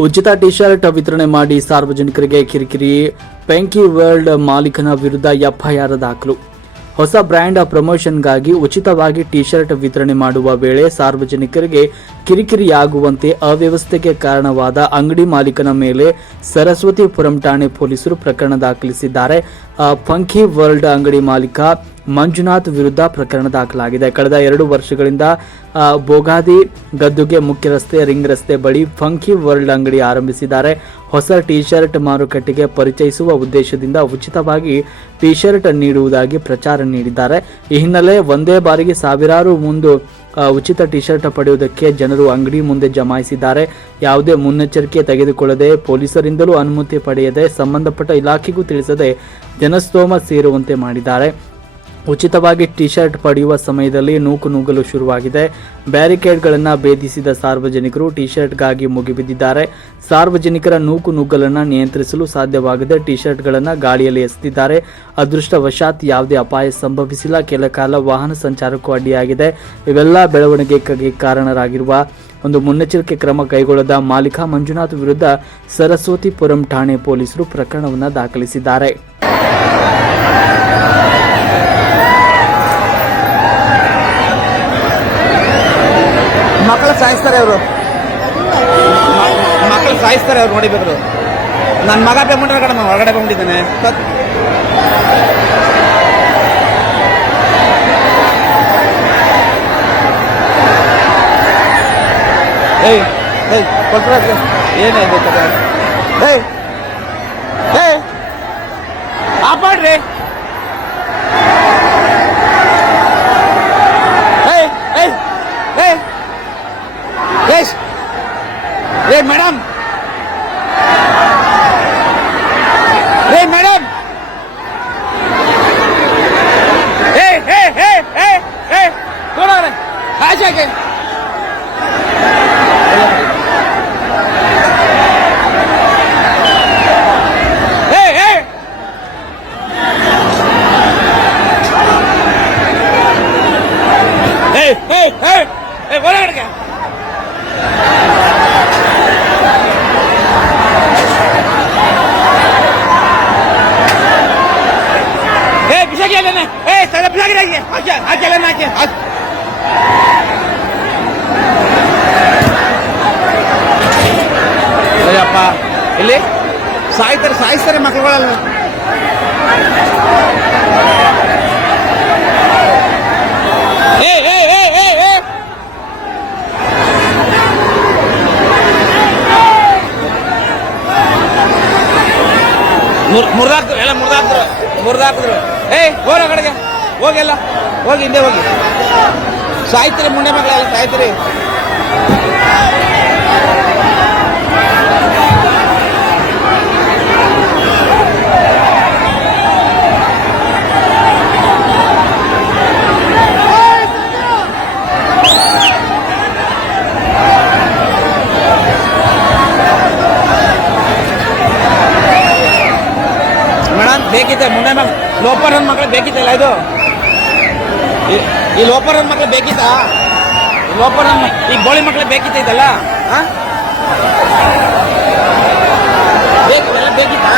ಉಚಿತ T shirt ವಿತರಣೆ ಮಾಡಿ ಸಾರ್ವಜನಿಕರಿಗೆ ಕಿರಿಕಿರಿ ಪೆಂಕಿ ವರ್ಲ್ಡ್ ಮಾಲೀಕನ ವಿರುದ್ಧ ಎಫ್ಐಆರ್ ದಾಖಲು. ಹೊಸ ಬ್ರ್ಯಾಂಡ್ ಪ್ರಮೋಷನ್ಗಾಗಿ ಉಚಿತವಾಗಿ ಟಿ ಶರ್ಟ್ ವಿತರಣೆ ಮಾಡುವ ವೇಳೆ ಸಾರ್ವಜನಿಕರಿಗೆ ಕಿರಿಕಿರಿಯಾಗುವಂತೆ ಅವ್ಯವಸ್ಥೆಗೆ ಕಾರಣವಾದ ಅಂಗಡಿ ಮಾಲೀಕನ ಮೇಲೆ ಸರಸ್ವತಿಪುರಂ ಠಾಣೆ ಪೊಲೀಸರು ಪ್ರಕರಣ ದಾಖಲಿಸಿದ್ದಾರೆ. ಪಂಕಿ ವರ್ಲ್ಡ್ ಅಂಗಡಿ ಮಾಲೀಕ ಮಂಜುನಾಥ್ ವಿರುದ್ಧ ಪ್ರಕರಣ ದಾಖಲಾಗಿದೆ. ಕಳೆದ ಎರಡು ವರ್ಷಗಳಿಂದ ಬೋಗಾದಿ ಗದ್ದುಗೆ ಮುಖ್ಯ ರಸ್ತೆ, ರಿಂಗ್ ರಸ್ತೆ ಬಳಿ ಫಂಕಿ ವರ್ಲ್ಡ್ ಅಂಗಡಿ ಆರಂಭಿಸಿದ್ದಾರೆ. ಹೊಸ ಟಿ ಶರ್ಟ್ ಮಾರುಕಟ್ಟೆಗೆ ಪರಿಚಯಿಸುವ ಉದ್ದೇಶದಿಂದ ಉಚಿತವಾಗಿ ಟಿ ಶರ್ಟ್ ನೀಡುವುದಾಗಿ ಪ್ರಚಾರ ನೀಡಿದ್ದಾರೆ. ಈ ಹಿನ್ನೆಲೆ ಒಂದೇ ಬಾರಿಗೆ ಸಾವಿರಾರು ಮುಂದು ಉಚಿತ ಟಿ ಶರ್ಟ್ ಪಡೆಯುವುದಕ್ಕೆ ಜನರು ಅಂಗಡಿ ಮುಂದೆ ಜಮಾಯಿಸಿದ್ದಾರೆ. ಯಾವುದೇ ಮುನ್ನೆಚ್ಚರಿಕೆ ತೆಗೆದುಕೊಳ್ಳದೆ ಪೊಲೀಸರಿಂದಲೂ ಅನುಮತಿ ಪಡೆಯದೆ ಸಂಬಂಧಪಟ್ಟ ಇಲಾಖೆಗೂ ತಿಳಿಸದೆ ಜನಸ್ತೋಮ ಸೇರುವಂತೆ ಮಾಡಿದ್ದಾರೆ. ಉಚಿತವಾಗಿ ಟಿ ಶರ್ಟ್ ಪಡೆಯುವ ಸಮಯದಲ್ಲಿ ನೂಕು ನುಗ್ಗಲು ಶುರುವಾಗಿದೆ. ಬ್ಯಾರಿಕೇಡ್ಗಳನ್ನು ಭೇದಿಸಿದ ಸಾರ್ವಜನಿಕರು ಟಿ ಶರ್ಟ್ಗಾಗಿ ಮುಗಿಬಿದ್ದಿದ್ದಾರೆ. ಸಾರ್ವಜನಿಕರ ನೂಕು ನುಗ್ಗಲನ್ನು ನಿಯಂತ್ರಿಸಲು ಸಾಧ್ಯವಾಗದೆ ಟಿ ಶರ್ಟ್ಗಳನ್ನು ಗಾಳಿಯಲ್ಲಿ ಎಸೆದಿದ್ದಾರೆ. ಅದೃಷ್ಟವಶಾತ್ ಯಾವುದೇ ಅಪಾಯ ಸಂಭವಿಸಿಲ್ಲ. ಕೆಲ ಕಾಲ ವಾಹನ ಸಂಚಾರಕ್ಕೂ ಅಡ್ಡಿಯಾಗಿದೆ. ಇವೆಲ್ಲ ಬೆಳವಣಿಗೆಗೆ ಕಾರಣರಾಗಿರುವ ಒಂದು ಮುನ್ನೆಚ್ಚರಿಕೆ ಕ್ರಮ ಕೈಗೊಳ್ಳದ ಮಾಲಿಕ ಮಂಜುನಾಥ್ ವಿರುದ್ಧ ಸರಸ್ವತಿಪುರಂ ಠಾಣೆ ಪೊಲೀಸರು ಪ್ರಕರಣವನ್ನು ದಾಖಲಿಸಿದ್ದಾರೆ. ಸಾಯಿಸ್ತಾರೆ ಅವರು. ಮಕ್ಕಳು ಸಾಯಿಸ್ತಾರೆ ಅವ್ರು ನೋಡಿಬೇಕು ನನ್ನ ಮಗ ಬಂದ್ಬಿಟ್ರೆ ನಾನು ಹೊರಗಡೆ ಬಂದ್ಬಿಟ್ಟಿದ್ದಾನೆ. ಏಯ್ ಏಯ್ ಕೊಟ್ಟರೆ ಏನೇ ಕತೆ cheque. ¡Ey, ey, ey! ¡Ey, larga! ¡Ey, pisa aquí, Elena! ¡Ey, está la pisa aquí! ¡Aquí, aquí, Elena, aquí! aquí. Ayyappa ಇಲ್ಲಿ? ಸಾಯ್ತಾರೆ ಸಾಯಿಸ್ತಾರೆ ಮಕ್ಕಳುಗಳಲ್ಲ. ಏ ಏ ಏ ಏ ಏ. ಮುರ್ ಮುರ್ದಾಕ್ರು ಎಲ್ಲ ಮುರ್ದಾಕ್ರು ಮುರ್ದಾಕಿದ್ರು. ಏಯ್ ಹೋರ ಕಡೆಗೆ. ಹೋಗಿ ಎಲ್ಲ. ಹೋಗಿ ಹಿಂದೆ ಹೋಗಿ. ಸಾಯ್ತೀರಿ ಮುಂಡೆ ಮಕ್ಕಳೆಲ್ಲ ಸಾಯ್ತೀರಿ. ಬೇಕಿತ್ತೆ ಮುಂದೆ ಮಕ್ ಲೋಪರ್ ನನ್ನ ಮಕ್ಳು ಬೇಕಿತ್ತಲ್ಲ ಇದು? ಈ- ಲೋಪರ್ ಮಕ್ಳು ಬೇಕಿತ್ತಾ? ಈ ಲೋಪರ್ ನನ್ನ ಈ ಗೋಳಿ ಮಕ್ಳು ಬೇಕಿತ್ತ ಇದೆಲ್ಲ? ಹಾ ಬೇಕು ಎಲ್ಲ ಬೇಕಿತ್ತಾ?